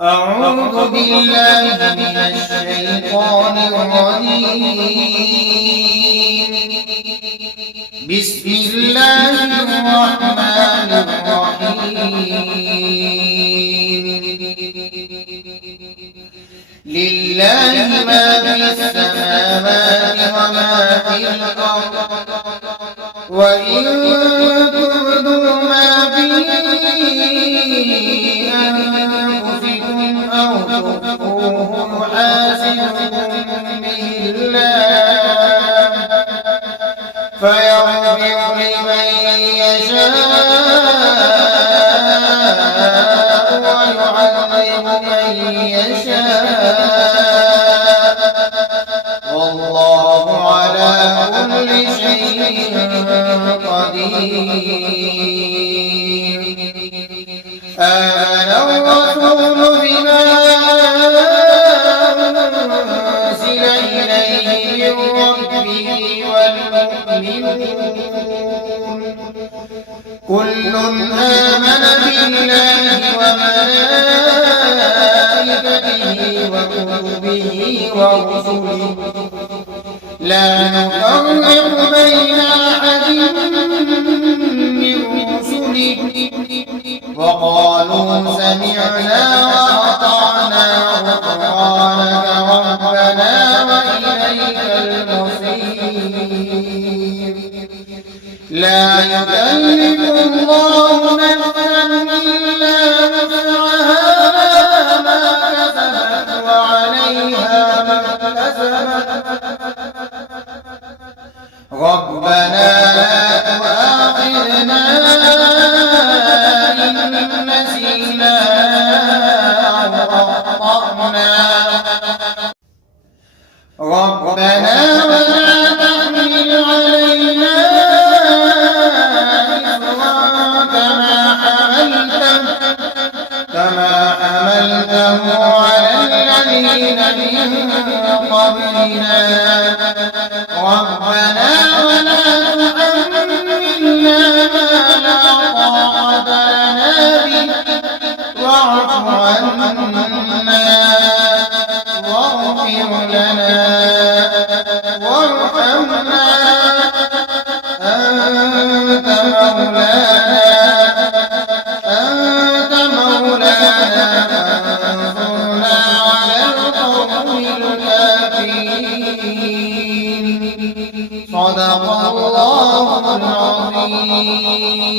أعوذ بالله من الشيطان الرجيم. بسم الله الرحمن الرحيم. لله ما في السماوات وما في الأرض، وإن تبدوا ما في أنفسكم أو تخفوه يحاسبكم به الله فيغفر لمن يشاء ويعذب من يشاء، والله على كل شيء قدير. آمن الرسول بما أنزل إليه من ربه والمؤمنون كل آمن بالله وملائكته وكتبه ورسله لا نفرق بين أحد من رسله وقالوا سمعنا وأطعنا غفرانك ربنا وإليك المصير. لا يكلف الله نفسا إلا وسعها ما كسبت وعليها ما اكتسبت. ربنا لا تؤاخذنا إن نسينا أو أخطأنا. ربنا ولا تحمل علينا إصرا كما حملته على الذين من قبلنا. ربنا ولا تحملنا ما لا طاقة لنا به واعف عنا واغفر لنا وارحمنا أنت مولانا فانصرنا على القوم الكافرين. صدق الله العظيم.